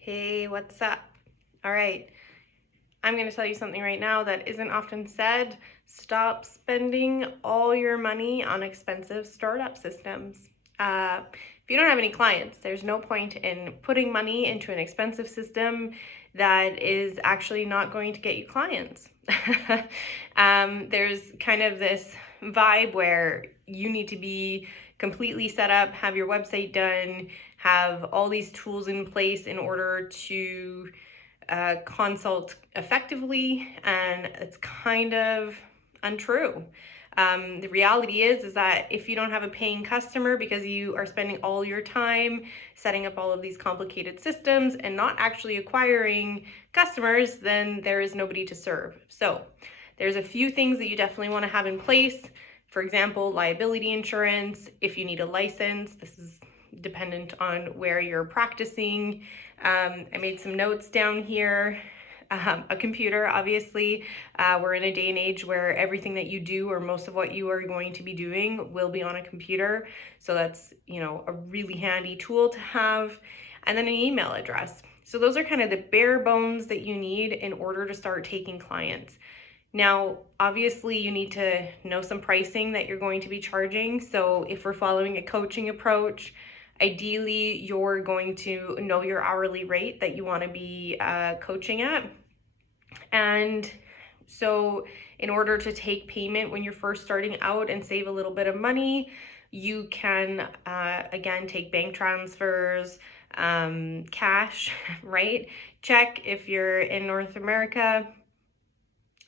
Hey, what's up? All right, I'm going to tell you something right now that isn't often said. Stop spending all your money on expensive startup systems. If you don't have any clients, there's no point in putting money into an expensive system that is actually not going to get you clients. There's kind of this vibe where you need to be completely set up, have your website done, have all these tools in place in order to consult effectively, and it's kind of untrue. The reality is that if you don't have a paying customer because you are spending all your time setting up all of these complicated systems and not actually acquiring customers, then there is nobody to serve. So there's a few things that you definitely want to have in place. For example, liability insurance. If you need a license, this is dependent on where you're practicing. I made some notes down here. A computer, obviously. We're in a day and age where everything that you do, or most of what you are going to be doing, will be on a computer. So that's, a really handy tool to have. And then an email address. So those are kind of the bare bones that you need in order to start taking clients. Now, obviously, you need to know some pricing that you're going to be charging. So if we're following a coaching approach, ideally, you're going to know your hourly rate that you want to be coaching at. And so in order to take payment when you're first starting out and save a little bit of money, you can, again, take bank transfers, cash, right? Check if you're in North America.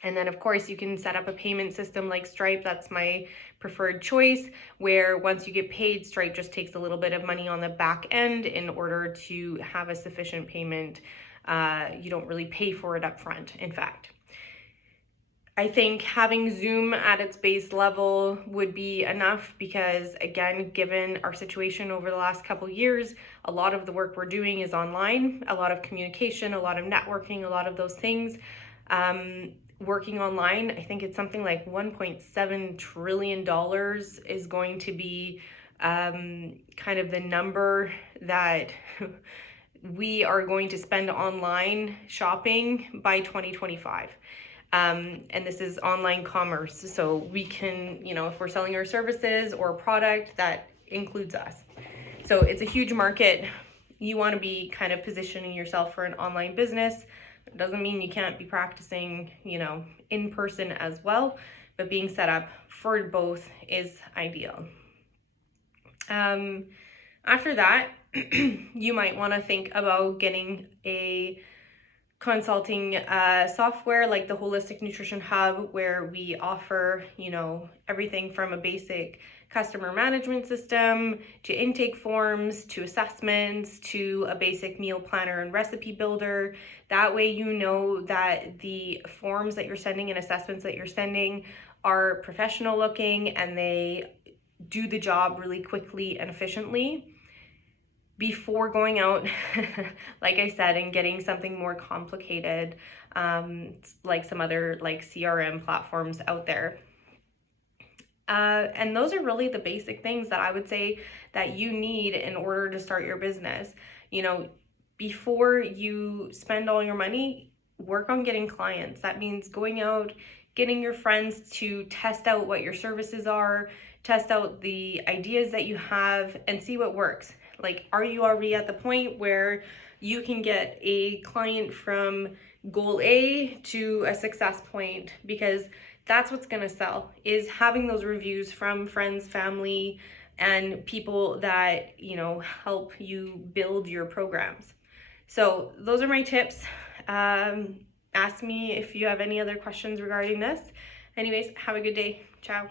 And then, of course, you can set up a payment system like Stripe. That's my preferred choice, where once you get paid, Stripe just takes a little bit of money on the back end in order to have a sufficient payment. You don't really pay for it up front, in fact. I think having Zoom at its base level would be enough because, again, given our situation over the last couple years, a lot of the work we're doing is online, a lot of communication, a lot of networking, a lot of those things. Working online, I think it's something like $1.7 trillion is going to be kind of the number that we are going to spend online shopping by 2025. And this is online commerce. So we can, if we're selling our services or product, that includes us. So it's a huge market. You want to be kind of positioning yourself for an online business. It doesn't mean you can't be practicing, in person as well, but being set up for both is ideal. After that, you might want to think about getting a consulting software like the Holistic Nutrition Hub, where we offer, everything from a basic customer management system to intake forms to assessments to a basic meal planner and recipe builder. That way you know that the forms that you're sending and assessments that you're sending are professional looking and they do the job really quickly and efficiently before going out, like I said, and getting something more complicated, like some other CRM platforms out there. And those are really the basic things that I would say that you need in order to start your business. Before you spend all your money, work on getting clients. That means going out, getting your friends to test out what your services are, test out the ideas that you have, and see what works. Are you already at the point where you can get a client from goal A to a success point? Because that's what's going to sell, is having those reviews from friends, family, and people that, help you build your programs. So those are my tips. Ask me if you have any other questions regarding this. Anyways, have a good day. Ciao.